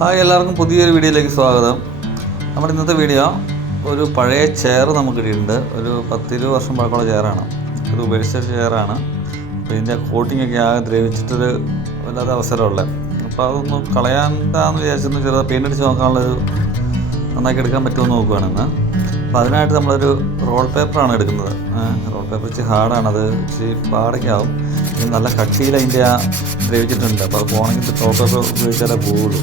Hi, എല്ലാവർക്കും പുതിയൊരു വീഡിയോയിലേക്ക് സ്വാഗതം. നമ്മുടെ ഇന്നത്തെ വീഡിയോ ഒരു പഴയ ചെയർ നമുക്ക് കിട്ടിയിട്ടുണ്ട്. ഒരു 10-20 വർഷം പഴക്കമുള്ള ചെയറാണ്. ഒരു ഉപേക്ഷിച്ച ചെയറാണ്. അപ്പോൾ ഇതിൻ്റെ കോട്ടിങ്ങൊക്കെ ആകെ ദ്രവിച്ചിട്ടൊരു വല്ലാത്ത അവസരമുള്ളത്. അപ്പോൾ അതൊന്ന് കളയാണ്ടാന്ന് വിചാരിച്ചൊന്ന് ചെറുത് പെയിൻ്റ് അടിച്ച് നോക്കാനുള്ളൊരു നന്നാക്കി എടുക്കാൻ പറ്റുമെന്ന് നോക്കുകയാണെന്ന്. അപ്പോൾ അതിനായിട്ട് നമ്മളൊരു റോൾ പേപ്പറാണ് എടുക്കുന്നത്. റോൾ പേപ്പർ ഇച്ചിരി ഹാർഡാണ്, അത് ഇച്ചിരി പാടൊക്കെയാവും. ഇത് നല്ല കട്ടിയിൽ അതിൻ്റെ ദ്രവിച്ചിട്ടുണ്ട്. അപ്പോൾ അത് പോകണമെങ്കിൽ റോൾ പേപ്പർ ഉപയോഗിച്ചാലേ പോകുള്ളൂ.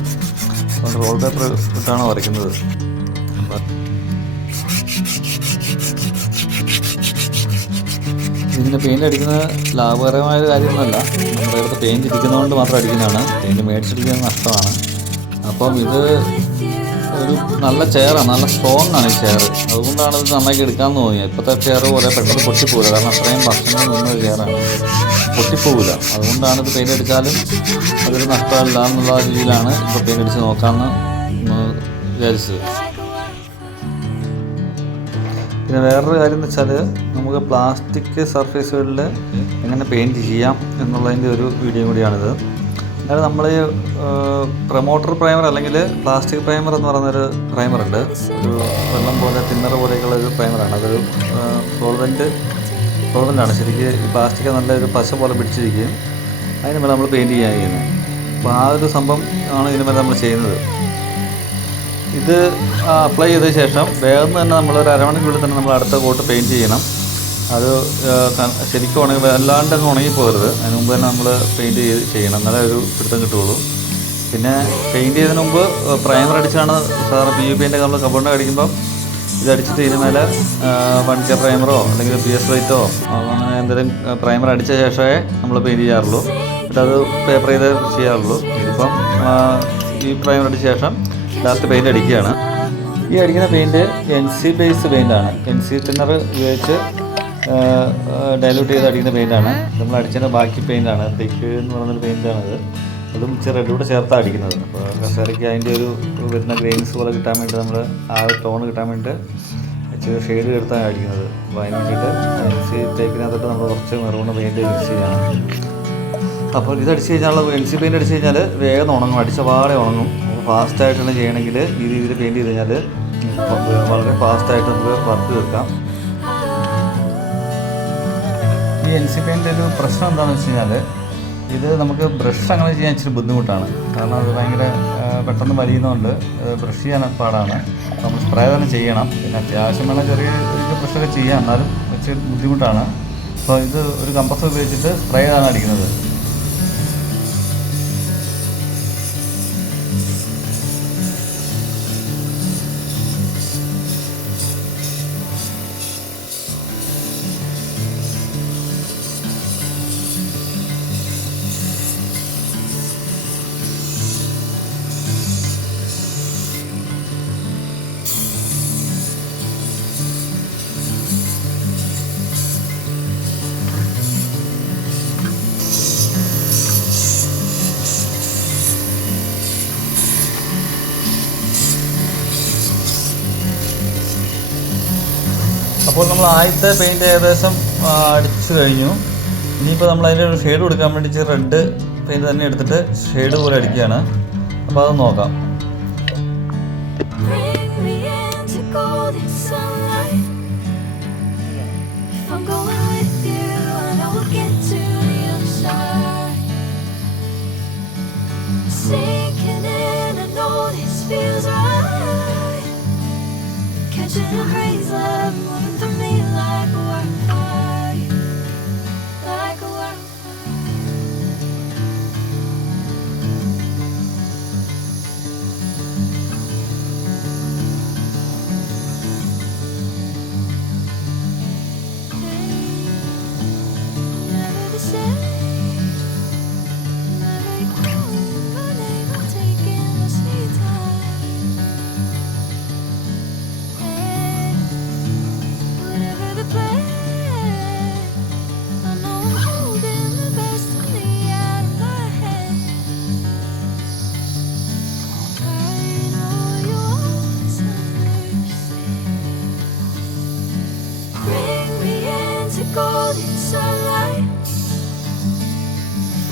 അതുകൊണ്ട് റോൾ പേപ്പർ ഇട്ടാണ് വരയ്ക്കുന്നത്. ഇതിന് പെയിൻ്റ് അടിക്കുന്നത് ലാഭകരമായ കാര്യമൊന്നുമല്ല. നമ്മുടെ അടുത്ത് പെയിൻറ്റ് ഇരിക്കുന്നതുകൊണ്ട് മാത്രം അടിക്കുന്നതാണ്. പെയിൻറ്റ് മേടിച്ചടിക്കുന്നത് നഷ്ടമാണ്. അപ്പം ഇത് ഒരു നല്ല ചെയറാണ്, നല്ല സ്ട്രോങ് ആണ് ഈ ചെയർ. അതുകൊണ്ടാണ് ഇത് നന്നാക്കി എടുക്കാമെന്ന് തോന്നിയത്. ഇപ്പോഴത്തെ ചെയർ പോലെ പെട്ടെന്ന് പൊട്ടിപ്പോവില്ല, കാരണം അത്രയും വർഷങ്ങൾ നിന്നൊരു ചെയറാണ്, പൊട്ടിപ്പോവില്ല. അതുകൊണ്ടാണ് ഇത് പെയിൻ്റ് അടിച്ചാലും അതൊരു നഷ്ടമല്ല എന്നുള്ള രീതിയിലാണ് ഇപ്പോൾ പെയിൻ്റ് അടിച്ച് നോക്കാമെന്ന് വിചാരിച്ചത്. പിന്നെ വേറൊരു കാര്യം എന്ന് വെച്ചാൽ, നമുക്ക് പ്ലാസ്റ്റിക് സർഫേസുകളിൽ എങ്ങനെ പെയിൻറ്റ് ചെയ്യാം എന്നുള്ളതിൻ്റെ ഒരു വീഡിയോ കൂടിയാണിത്. അതായത് നമ്മൾ പ്രൊമോട്ടർ പ്രൈമർ അല്ലെങ്കിൽ പ്ലാസ്റ്റിക് പ്രൈമർ എന്ന് പറയുന്നൊരു പ്രൈമറുണ്ട്. ഒരു വെള്ളം പോലെ തിന്നർ പോലെയൊക്കെയുള്ള ഒരു പ്രൈമറാണ്. അതൊരു സോൾവെൻ്റാണ്. ശരിക്കും ഈ പ്ലാസ്റ്റിക് നല്ലൊരു പശ പോലെ പിടിച്ചിരിക്കുകയും അതിന് മേലെ നമ്മൾ പെയിൻറ്റ് ചെയ്യാൻ ചെയ്യുന്നത്. അപ്പോൾ ആ ഒരു സംഭവം ആണ് ഇതിന് മേലെ നമ്മൾ ചെയ്യുന്നത്. ഇത് അപ്ലൈ ചെയ്ത ശേഷം വേഗം തന്നെ നമ്മളൊരു അരമണിക്കുള്ളിൽ തന്നെ നമ്മൾ അടുത്ത കോട്ട് പെയിൻറ്റ് ചെയ്യണം. അത് ശരിക്കും വല്ലാണ്ടൊക്കെ ഉണങ്ങിപ്പോകരുത്. അതിന് മുമ്പ് തന്നെ നമ്മൾ പെയിൻറ്റ് ചെയ്യണം, എന്നാലേ ഒരു പിടുത്തം കിട്ടുകയുള്ളൂ. പിന്നെ പെയിൻറ്റ് ചെയ്തതിന് മുമ്പ് പ്രൈമർ അടിച്ചാണ് സാധാരണ PU പെയിൻ്റൊക്കെ നമ്മൾ കബോർഡിൽ അടിക്കുമ്പം ഇതടിച്ചിട്ട് ഇതിന് മേലെ 1K പ്രൈമറോ അല്ലെങ്കിൽ PS വൈറ്റോ അങ്ങനെ എന്തെങ്കിലും പ്രൈമർ അടിച്ച ശേഷമേ നമ്മൾ പെയിൻറ്റ് ചെയ്യാറുള്ളൂ. എന്നിട്ട് അത് പേപ്പർ ചെയ്ത് ചെയ്യാറുള്ളൂ. ഇതിപ്പം ഈ പ്രൈമർ അടിച്ച ശേഷം ലാസ്റ്റ് പെയിൻറ്റ് അടിക്കുകയാണ്. ഈ അടിക്കുന്ന പെയിൻറ്റ് NC ബേസ് പെയിൻ്റാണ്. NC തിന്നർ ഉപയോഗിച്ച് ഡൈലൂട്ട് ചെയ്ത് അടിക്കുന്ന പെയിൻ്റാണ്. നമ്മൾ അടിച്ചതിൻ്റെ ബാക്കി പെയിൻ്റാണ്, തെക്ക് എന്ന് പറയുന്നൊരു പെയിൻ്റാണത്. അതും റെഡിലൂടെ ചേർത്താണ് അടിക്കുന്നത്. അപ്പോൾ കസേരയ്ക്ക് അതിൻ്റെ ഒരു വരുന്ന ഗ്രെയിൻസ് പോലെ കിട്ടാൻ വേണ്ടി നമ്മൾ ആ ടോൺ കിട്ടാൻ വേണ്ടി ഇച്ചിരി ഷെയ്ഡ് എടുത്താണ് അടിക്കുന്നത്. അപ്പോൾ അതിന് വേണ്ടിയിട്ട് NC തേക്കിനകത്തോട്ട് നമ്മൾ കുറച്ച് മെറൂൺ പെയിൻറ്റ് മിക്സ് ചെയ്യണം. അപ്പോൾ ഇത് അടിച്ച് കഴിഞ്ഞാൽ NC പെയിൻറ്റ് അടിച്ച് കഴിഞ്ഞാൽ വേഗം ഉണങ്ങും, അടിച്ച പാടെ ഉണങ്ങും. ഫാസ്റ്റായിട്ടാണ് ചെയ്യണമെങ്കിൽ ഈ രീതിയിൽ പെയിൻറ്റ് ചെയ്ത് കഴിഞ്ഞാൽ വളരെ ഫാസ്റ്റായിട്ട് നമുക്ക് വർക്ക് തീർക്കാം. ഈ NC പെയിൻ്റ് ഒരു പ്രശ്നം എന്താണെന്ന് വെച്ച് കഴിഞ്ഞാൽ, ഇത് നമുക്ക് ബ്രഷ് അങ്ങനെ ചെയ്യാൻ ഇച്ചിരി ബുദ്ധിമുട്ടാണ്. കാരണം അത് ഭയങ്കര പെട്ടെന്ന് വലിയുന്നതുകൊണ്ട് ബ്രഷ് ചെയ്യാൻ പാടാണ്. നമ്മൾ സ്പ്രേ തന്നെ ചെയ്യണം. പിന്നെ അത്യാവശ്യം വേണം ചെറിയ ബ്രഷൊക്കെ ചെയ്യാം, എന്നാലും ഇച്ചിരി ബുദ്ധിമുട്ടാണ്. അപ്പോൾ ഇത് ഒരു കമ്പസ് ഉപയോഗിച്ചിട്ട് സ്പ്രേ ആണ് അടിക്കുന്നത്. അപ്പോൾ നമ്മൾ ആദ്യത്തെ പെയിൻറ്റ് ഏകദേശം അടിച്ചു കഴിഞ്ഞു. ഇനിയിപ്പോൾ നമ്മൾ അതിൻ്റെ ഒരു ഷെയ്ഡ് കൊടുക്കാൻ വേണ്ടി റെഡ് പെയിൻറ്റ് തന്നെ എടുത്തിട്ട് ഷെയ്ഡ് പോലെ അടിക്കുകയാണ്. അപ്പോൾ അത് നോക്കാം.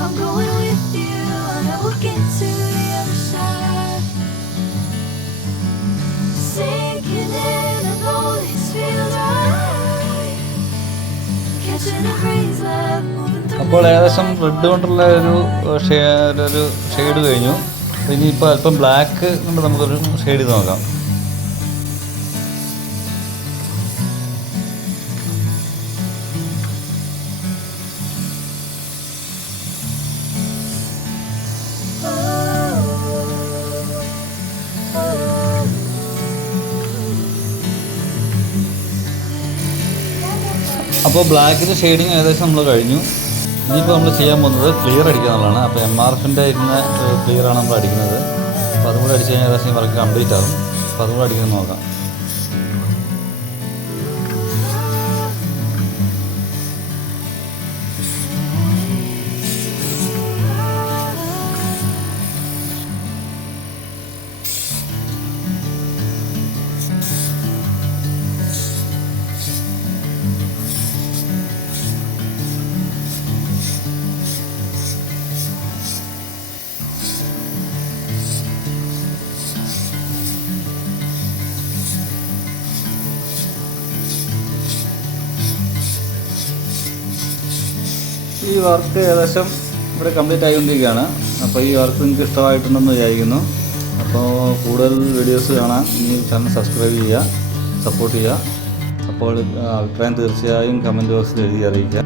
I'm going with you and I will get to the other side. ഇപ്പോൾ ഏകദേശം റെഡ് കൊണ്ടുള്ള ഒരു ഷെയ്ഡ് കഴിഞ്ഞു. ഇനിയിപ്പോൾ അല്പം ബ്ലാക്ക് കൊണ്ട് നമുക്കൊരു ഷെയ്ഡ് ചെയ്ത് നോക്കാം. അപ്പോൾ ബ്ലാക്കിൻ്റെ ഷെയ്ഡിങ് ഏകദേശം നമ്മൾ കഴിഞ്ഞു. ഇനിയിപ്പോൾ നമ്മൾ ചെയ്യാൻ പോകുന്നത് ക്ലിയർ അടിക്കുക എന്നുള്ളതാണ്. അപ്പോൾ MRFിൻ്റെ ഇരുന്ന ക്ലിയറാണ് നമ്മൾ അടിക്കുന്നത്. അപ്പോൾ അതും കൂടെ അടിച്ച് കഴിഞ്ഞാൽ ഏകദേശം ഈ വർക്ക് കംപ്ലീറ്റ് ആകും. അപ്പോൾ അതും കൂടെ അടിക്കുന്നത് നോക്കാം. ഈ വർക്ക് ഏകദേശം ഇവിടെ കംപ്ലീറ്റ് ആയിക്കൊണ്ടിരിക്കുകയാണ്. അപ്പോൾ ഈ വർക്ക് നിങ്ങൾക്ക് ഇഷ്ടമായിട്ടുണ്ടെന്ന് വിചാരിക്കുന്നു. അപ്പോൾ കൂടുതൽ വീഡിയോസ് കാണാൻ ഈ ചാനൽ സബ്സ്ക്രൈബ് ചെയ്യുക, സപ്പോർട്ട് ചെയ്യുക. അപ്പോൾ അഭിപ്രായം തീർച്ചയായും കമൻറ്റ് ബോക്സിൽ എഴുതി അറിയിക്കുക.